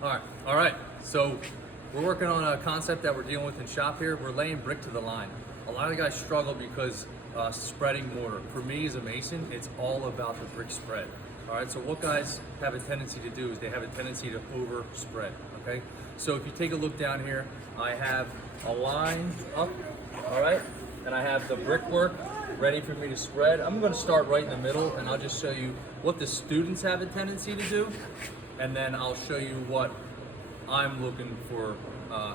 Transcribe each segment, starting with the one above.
All right. So we're working on a concept that we're dealing with in shop here. We're laying brick to the line. A lot of guys struggle because spreading mortar. For me as a mason, it's all about the brick spread. All right. So what guys have a tendency to do is they have a tendency to over spread. Okay. So if you take a look down here, I have a line up. All right. And I have the brickwork ready for me to spread. I'm going to start right in the middle, and I'll just show you what the students have a tendency to do, and then I'll show you what I'm looking for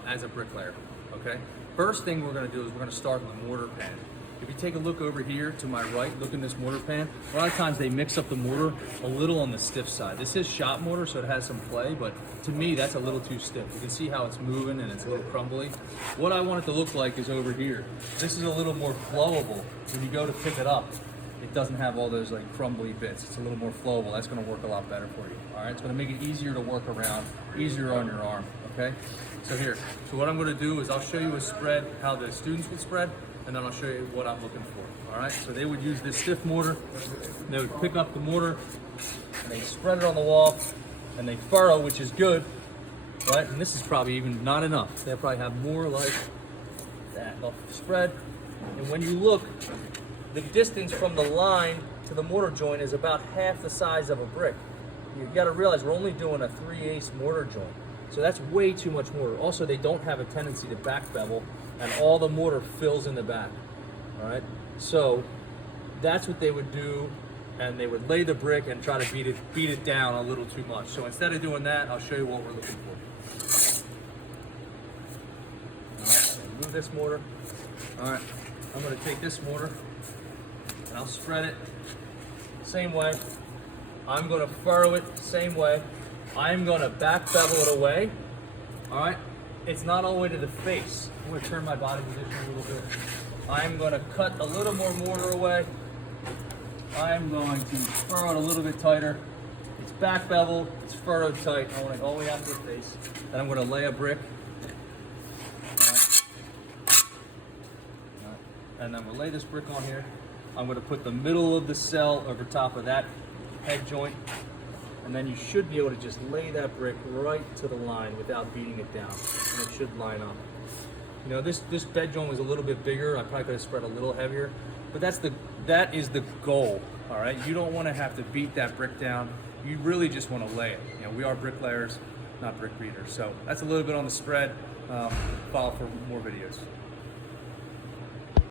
as a bricklayer. Okay. First thing we're going to do is we're going to start with the mortar pan. If you take a look over here to my right, look in this mortar pan. A lot of times they mix up the mortar a little on the stiff side. This is shop mortar, so it has some play, but to me that's a little too stiff. You can see how it's moving and it's a little crumbly. What I want it to look like is over here. This is a little more flowable. When you go to pick it up, it doesn't have all those like crumbly bits. It's a little more flowable. That's going to work a lot better for you. All right, it's going to make it easier to work around, easier on your arm. Okay, so here. So what I'm going to do is I'll show you a spread, how the students would spread, and then I'll show you what I'm looking for. All right, so they would use this stiff mortar. They would pick up the mortar, and they spread it on the wall, and they furrow, which is good, right? And this is probably even not enough. They'll probably have more like that. They'll spread, and when you look, the distance from the line to the mortar joint is about half the size of a brick. You've got to realize we're only doing a 3/8 mortar joint. So that's way too much mortar. Also, they don't have a tendency to back bevel, and all the mortar fills in the back. All right, so that's what they would do, and they would lay the brick and try to beat it down a little too much. So instead of doing that, I'll show you what we're looking for. All right, move this mortar. All right, I'm going to take this mortar and I'll spread it same way. I'm going to furrow it same way. I'm going to back bevel it away. All right, it's not all the way to the face. I'm going to turn my body position a little bit. I'm going to cut a little more mortar away. I'm going to furrow it a little bit tighter. It's back beveled, it's furrowed tight. I want it all the way out to the face. Then I'm going to lay a brick. All right. And then we'll lay this brick on here. I'm going to put the middle of the cell over top of that head joint. And then you should be able to just lay that brick right to the line without beating it down. And it should line up. You know, this bed joint was a little bit bigger. I probably could have spread a little heavier, but that is the goal. All right, you don't want to have to beat that brick down. You really just want to lay it. You know, we are bricklayers, not brick beaters. So that's a little bit on the spread. Follow for more videos.